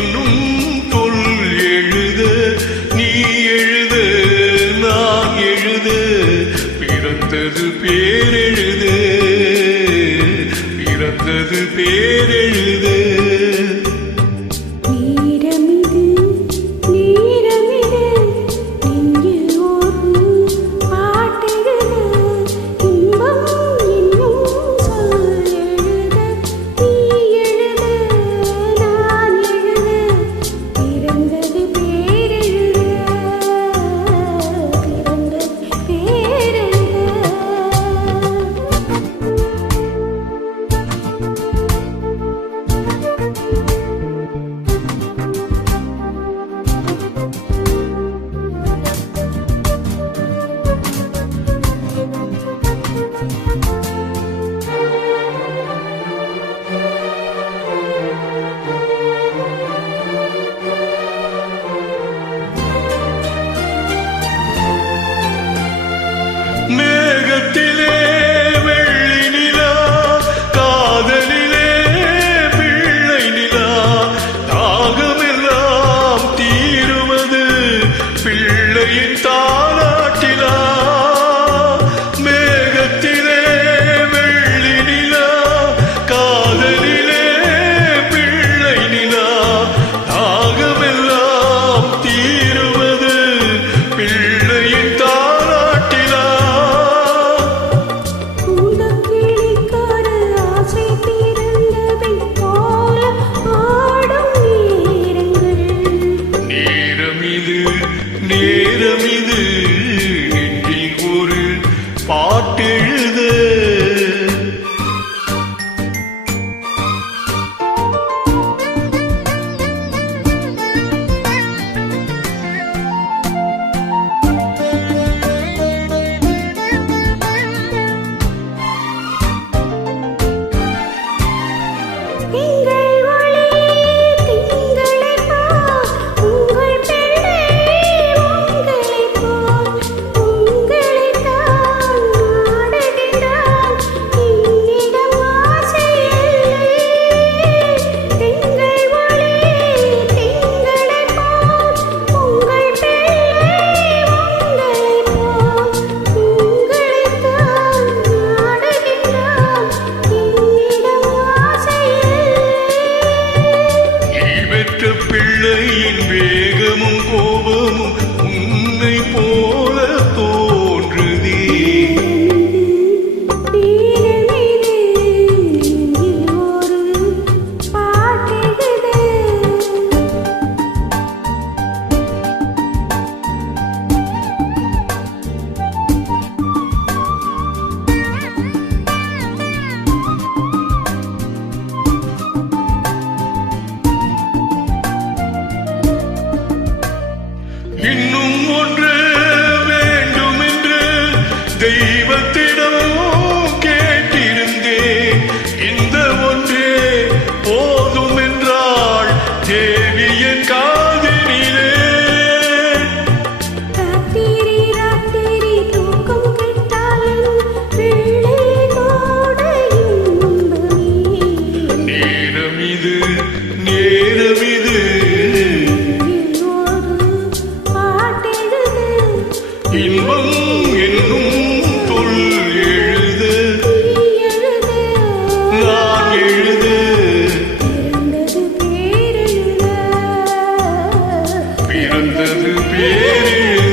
இன்னும் சொல் எழுத நீ எழுத நான் எழுத பிறந்தது பேரெழுத பிறந்தது பேரெழுத மேகத்திலே வெள்ளி நிலா காதலிலே பிள்ளை நிலா தாகமெல்லாம் தீருவது பிள்ளையின் தாலாட்டிலா மேகத்திலே வெள்ளி நிலா காதலிலே பிள்ளை நிலா தாகமெல்லாம் தீருவது பிள்ளையின் தாலாட்டிலா நேரமிது நெஞ்சில் ஒரு பாட்டெழுத பிள்ளையின் வேகமும் கோபமும் உன்னை போல தோன்றுதே இன்னும் ஒன்று வேண்டும் என்று தெய்வத்திடம் கேட்டிருந்தேன் இந்த ஒன்றே போதும் என்றாள் தேவியன் காதினிலே நேரமிது நேரமிது இன்பம் என்னும் சொல் எழுத நான் எழுத பிறந்தது பேரெழுத